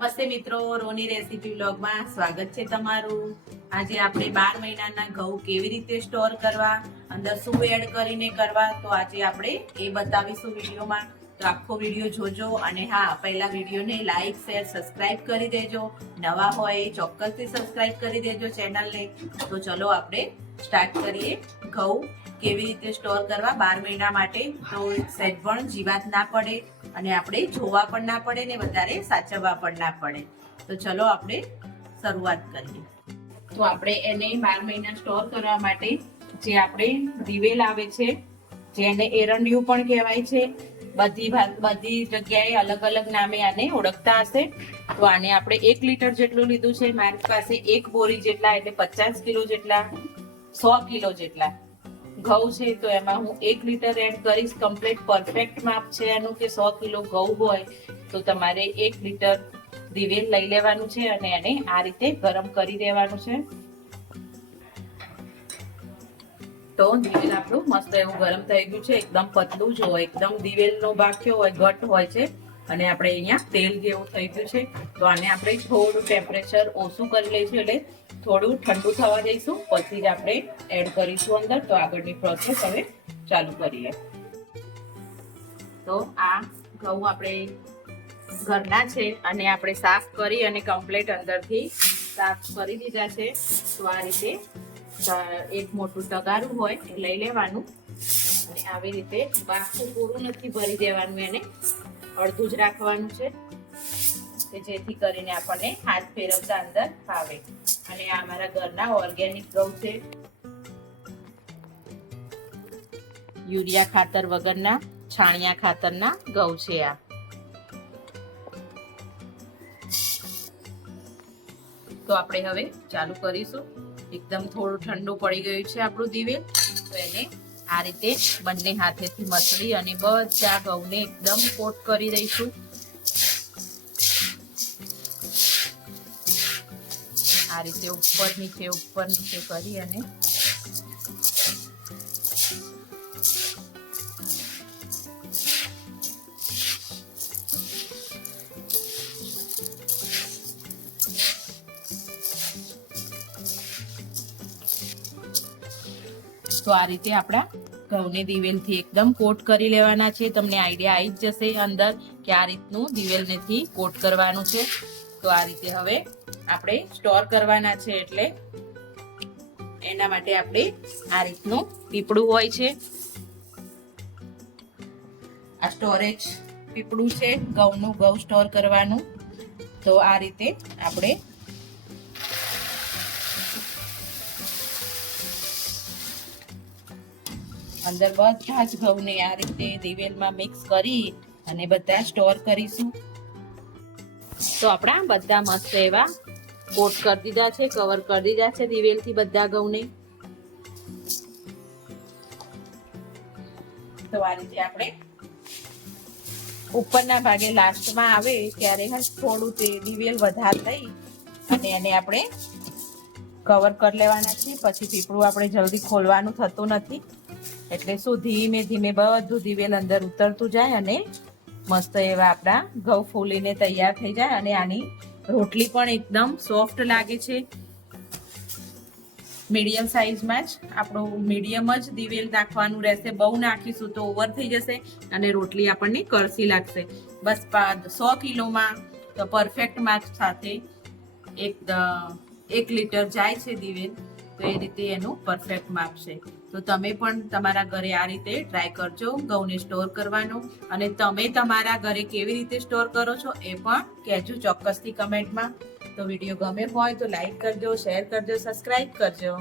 નમસ્તે મિત્રો, રોની રેસીપી વ્લોગમાં સ્વાગત છે તમારું। આજે આપણે 12 મહિનાના ઘઉં કેવી રીતે સ્ટોર કરવા, અંદર શું એડ કરીને કરવા, તો આજે આપણે એ બતાવીશું વિડીયોમાં। તો આખો વિડીયો જોજો અને હા, પહેલા વિડીયોને લાઈક શેર સબસ્ક્રાઇબ કરી દેજો। નવા હોય ચોક્કસથી સબસ્ક્રાઇબ કરી દેજો ચેનલને। તો ચલો આપણે સ્ટાર્ટ કરીએ। ઘઉં કેવી રીતે સ્ટોર કરવા 12 મહિના માટે, તો સહેજ પણ જીવાત ના પડે અને આપણે જોવા પણ ના પડે ને વધારે સાચવવા પણ ના પડે। તો ચલો આપણે શરૂઆત કરીએ। તો આપણે એને 12 મહિના સ્ટોર કરવા માટે જે આપણે દિવેલ આવે છે, જેને એરંડિયું પણ કહેવાય છે, બધી જગ્યાએ અલગ અલગ નામે આને ઓળખતા હશે। તો આને આપણે 1 લીટર જેટલું લીધું છે। મારી પાસે એક બોરી જેટલા એટલે 50 કિલો જેટલા 100 કિલો જેટલા ઘઉં છે, તો એમાં હું 1 લીટર એડ કરીશ। કમ્પ્લીટ પરફેક્ટ માપ છે એનું કે 100 કિલો ઘઉં હોય તો તમારે 1 લીટર દિવેલ લઈ લેવાનું છે અને એને આ રીતે ગરમ કરી દેવાનું છે। તો દિવેલ આપણું મસ્ત એવું ગરમ થઈ ગયું છે, એકદમ પતલું જ હોય, એકદમ દિવેલનો ભાગ કેવો હોય ઘટ હોય છે અને આપણે અહીંયા તેલ જેવું થઈ ગયું છે। તો આને આપણે થોડું ટેમ્પરેચર ઓછું કરી લઈશું, એટલે થોડું ઠંડુ થવા દઈશું, પછી જ આપણે એડ કરીશું અંદર। તો આગળની પ્રોસેસ હવે ચાલુ કરીએ। તો આ ઘઉં આપણે ઘરના છે અને આપણે સાફ કરી અને કમ્પ્લીટ અંદરથી સાફ કરી દીધા છે। તો આ રીતે એક મોટું તગારું હોય એ લઈ લેવાનું અને આવી રીતે આખું પૂરું નથી ભરી દેવાનું, એને અડધું જ રાખવાનું છે કે જેથી કરીને આપણને હાથ ફેરવતા અંદર ફાવે। અને આ અમારા ઘરના ઓર્ગેનિક ઘઉં છે, યુરિયા ખાતર વગરના છાણિયા ખાતરના ઘઉં છે આ। તો આપણે હવે ચાલુ કરીશું। એકદમ થોડું ઠંડુ પડી ગયું છે આપણું દિવેલ, તો એને આ રીતે બંને હાથેથી મસળી અને બધા ઘઉંને એકદમ કોટ કરી દઈશું। આ રીતે ઉપર નીચે કરી અને તો આ રીતે આપણા ઘઉંને દિવેલથી એકદમ કોટ કરી લેવાના છે। તમને આઈડિયા આવી જ જશે અંદર કે આ રીતનું દિવેલનેથી કોટ કરવાનું છે। તો આ રીતે હવે આપણે સ્ટોર કરવાના છે, એટલે એના માટે આપણે આ રીતનું પીપળું હોય છે, આ સ્ટોરેજ પીપળું છે ઘઉં સ્ટોર કરવાનું। તો આ રીતે આપણે અંદર બધા જ ઘઉંને આ રીતે દિવેલમાં મિક્સ કરી અને બધા સ્ટોર કરીશું। તો આપણા બધા મસ્ત એવા કોટ કરી દીધા છે, કવર કરી દીધા છે દિવેલથી બધા ઘઉંને। તો આ રીતે આપણે ઉપરના ભાગે લાસ્ટમાં આવે ત્યારે થોડું દિવેલ વધારે લઈ અને એને આપણે કવર કરી લેવાના છે। પછી પીપળું આપણે જલ્દી ખોલવાનું થતું નથી, એટલે શું ધીમે ધીમે બધું દિવેલ અંદર ઉતરતું જાય અને મસ્ત એવા આપણા ઘઉં ફૂલીને તૈયાર થઈ જાય અને આની રોટલી પણ એકદમ સોફ્ટ લાગે છે। મીડિયમ સાઈઝમાં જ આપણું મીડિયમ જ દિવેલ નાખવાનું રહેશે, બહુ નાખીશું તો ઓવર થઈ જશે અને રોટલી આપણને કડસી લાગશે। બસ 100 કિલોમાં તો પરફેક્ટ માપ સાથે 1 લીટર જાય છે દિવેલ, તો એ રીતે એનું પરફેક્ટ માપ છે। તો તમે પણ તમારા ઘરે આ રીતે ટ્રાય કરજો ઘઉંને સ્ટોર કરવાનું, અને તમે તમારા ઘરે કેવી રીતે સ્ટોર કરો છો એ પણ કહેજો ચોક્કસથી કમેન્ટમાં। તો વિડીયો ગમે હોય તો લાઈક કરજો, શેર કરજો, સબસ્ક્રાઇબ કરજો।